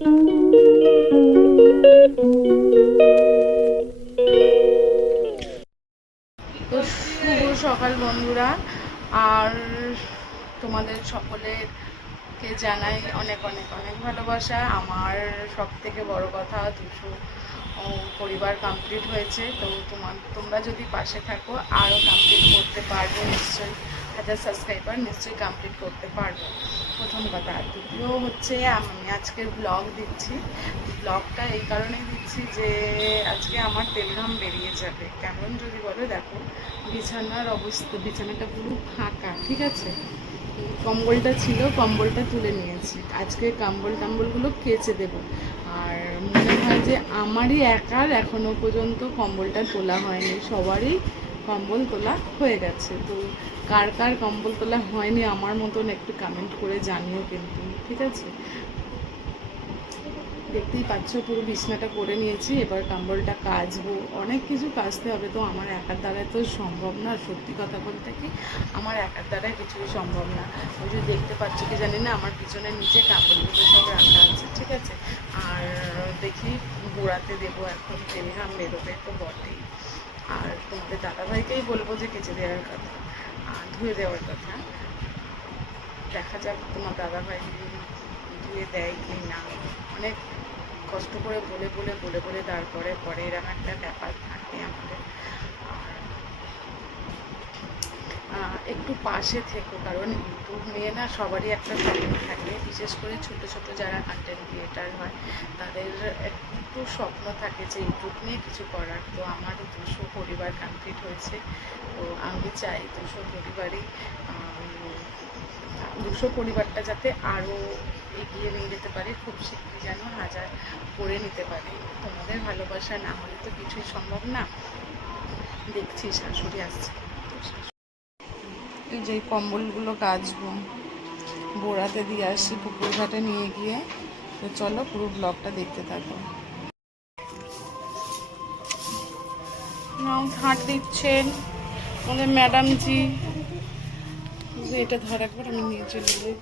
শুভ সকাল বন্ধুরা। আর তোমাদের সকলেরকে জানাই অনেক অনেক অনেক ভালোবাসা। আমার সব থেকে বড় কথা, দুশো পরিবার কমপ্লিট হয়েছে। তো তোমার তোমরা যদি পাশে থাকো আরও কমপ্লিট করতে পারবে নিশ্চয়ই। হাজার সাবস্ক্রাইবার নিশ্চয়ই কমপ্লিট করতে পারবে। প্রথম কথা। আর দ্বিতীয় হচ্ছে, আমি আজকের ব্লগ দিচ্ছি। ব্লগটা এই কারণেই দিচ্ছি যে, আজকে আমার তেলঘাম বেরিয়ে যাবে। কেমন যদি বলো, দেখো, বিছানার অবস্থা, বিছানাটা পুরো ফাঁকা, ঠিক আছে? কম্বলটা ছিল, কম্বলটা তুলে নিয়েছি। আজকে কম্বল টাম্বলগুলো কেচে দেব। আর মনে হয় যে, আমারই একার এখনও পর্যন্ত কম্বলটা তোলা হয়নি। সবারই কম্বল তোলা হয়ে গেছে। তো কার কার কম্বল তোলা হয়নি আমার মতন একটু কমেন্ট করে জানিও কিন্তু, ঠিক আছে? দেখতেই পাচ্ছ, পুরো বিছনাটা করে নিয়েছি, এবার কম্বলটা কাচবো। অনেক কিছু কাচতে হবে তো, আমার একার দ্বারাই তো সম্ভব না সত্যি কথা বলতে কি, আমার একার দ্বারাই কিছুই সম্ভব না। ওই যে দেখতে পাচ্ছ কি জানি না, আমার পিছনের নিচে কাপড়গুলো সব রাখা আছে, ঠিক আছে? আর দেখি, গোড়াতে দেবো এখন তেলঘাম বেরোবে তো বটেই। আর তোমাদের দাদাভাইকেই বলব যে কেচে দেওয়ার কথা, আর ধুয়ে দেওয়ার কথা। দেখা যাক তোমার দাদাভাই ধুয়ে দেয় কি না। অনেক কষ্ট করে বলে বলে বলে বলে তারপরে পরে এরকম একটা ব্যাপার থাকে আমাদের। একটু পাশে থেকো, কারণ ইউটিউব নিয়ে না সবারই একটা স্বপ্ন থাকে, বিশেষ করে ছোট ছোট যারা কন্টেন্ট ক্রিয়েটার হয়, তাদের একটু স্বপ্ন থাকে যে ইউটিউব নিয়ে কিছু করার। তো আমার দুশো পরিবার কমপ্লিট হয়েছে, তো আমি চাই দুশো পরিবারই দুশো পরিবারটা যাতে আরও এগিয়ে নিয়ে যেতে পারে, খুব শীঘ্রই যেন হাজার করে নিতে পারে। তোমাদের ভালোবাসা না হলে তো কিছুই সম্ভব না। দেখছি, শাশুড়ি আসছে। শাশুড়ি- যে কম্বলগুলো কাচবো বোড়াতে দিয়ে আসি পুকুর ঘাটে নিয়ে গিয়ে, তো চলো পুরো ব্লগটা দেখতে থাকো। ঝাঁট দিচ্ছেন আমাদের ম্যাডামজি। এটা ধর একবার আমি নিয়ে চলে যাই।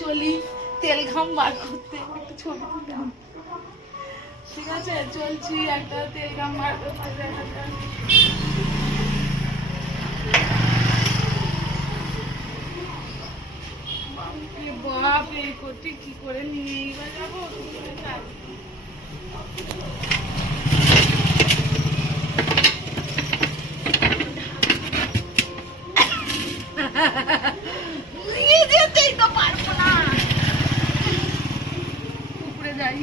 চলি, তেল ঘাম বার করতে। একটু ছবি ঠিক আছে, চলছি একটা তেল ঘাম বার করতে দেখাটা বাপরে বাপ, এই করতে কি করে নিয়েই বা যাব কি করে যাব? নিয়ে যেতেই তো পারব না উপরে যাই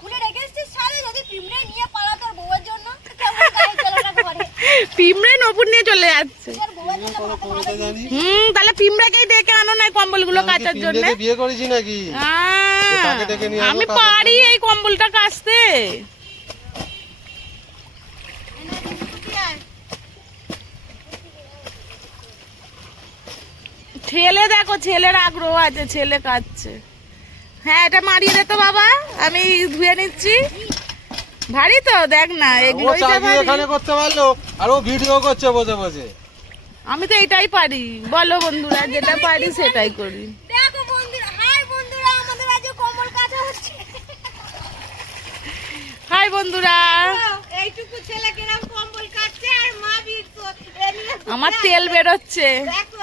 খুলে রেখে এসেছিস সারে যদি পিমড়ে নিয়ে পালা তোর বউয়ের জন্য কেমন গায়ে চলাটা করে পিমড়ে নপুর নিয়ে চলে যাচ্ছে। হুম তাহলে পিমড়াকেই ডেকে আনো না কম্বলগুলো কাচার জন্য? বিয়ে করেছি নাকি? আমি পারি এই কম্বলটা কাচতে। ছেলে দেখো ছেলের আগ্রহ আছে ছেলে কাচ্ছে হ্যাঁ এটা মারিয়ে দে তো বাবা আমি ধুয়ে নিচ্ছি। ভারী তো দেখ না এগুলো চাকরি এখানে করতে পারল আর ও ভিডিও করছে বসে বসে। আমি তো এটাই পারি বলো বন্ধুরা যেটা পারি সেটাই করি। দেখো বন্ধুরা হাই বন্ধুরা আমাদের আজ কমল কাটা হচ্ছে। হাই বন্ধুরা। এইটুকু ছেলে কিরম কম্বল কাটছে আর মা বীর তো এ নিয়ে আমার তেল বেরোচ্ছে। দেখো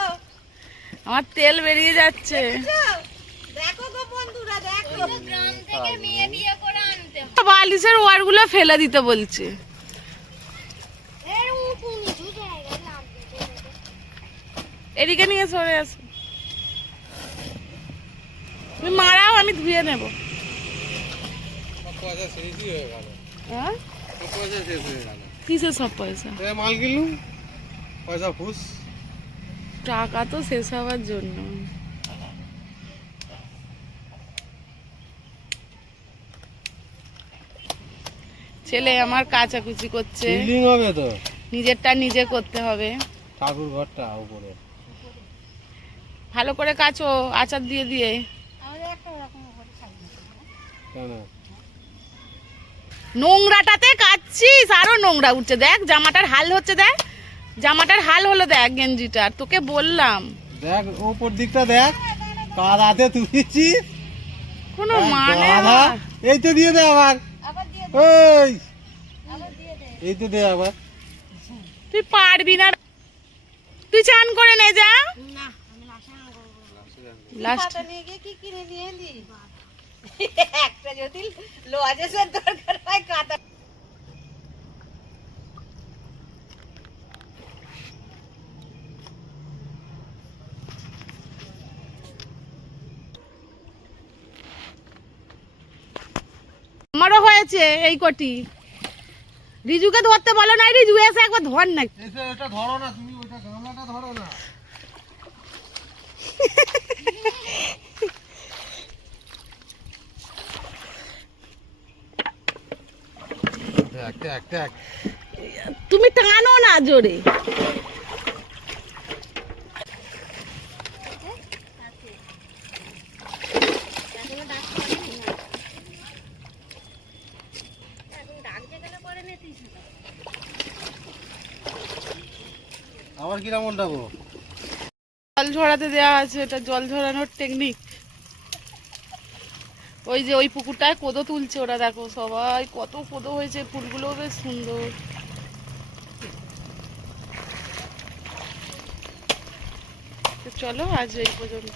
আমার তেল বেরিয়ে যাচ্ছে। দেখছ? দেখো গো বন্ধুরা দেখো। গ্রাম থেকে মেয়ে বিয়ে করে আনতে বালিশের ওয়ারগুলো ফেলে দিতে বলছে। এদিকে নিয়ে সরে আসো। তুমি মারাও আমি ধুয়ে নেব। হয়ে গেল। গেল। কিসের সব পয়সা? মাল কিনলুম? পয়সা ফুস। টাকা তো শেষ হওয়ার জন্য। ছেলে আমার কাচাকুচি করছে। বিল্ডিং হবে তো? নিজেরটা নিজে করতে হবে। ঠাকুর ঘরটা উপরে। ভালো করে কাচো আচার দিয়ে দিয়ে। নোংরাটাতে কাচ্ছিস আরও নোংরা উঠছে। দেখ জামাটার হাল হচ্ছে দেখ। জামাটার হাল হলো দেখ গেঞ্জিটার তোকে বললাম। দেখ ওপর দিকটা দেখ কাদাতে তুলেছি। কোনো মানে না। এই তো দিয়ে দে আবার। আবার দিয়ে দে। ওই আবার দিয়ে দে। এই তো দে আবার। তুই পারবি না। তুই চান করে নে যা। লাস্ট নিয়ে গিয়ে কি কিনে নিয়ে এলি? একটা যদি লোয়াজেসের দরকার হয় কাঁটা আমারও হয়েছে এই কটি। রিজুকে ধরতে বলো না রিজু এসে একবার ধর না। এটা ধরো না তুমি ওটা গামলাটা ধরো না। দেখ দেখ দেখ। তুমি টানো না জোরে এখনও ডাক পড়েনি না এখন ডাক যে গেলে পরে না তুই আবার জল ঝরাতে দেওয়া আছে, এটা জল ঝরানোর টেকনিক ওই যে ওই পুকুরটায় কোদো তুলছে ওরা, দেখো সবাই, কত কোদো হয়েছে, ফুলগুলো বেশ সুন্দর। চলো আজ এই পর্যন্ত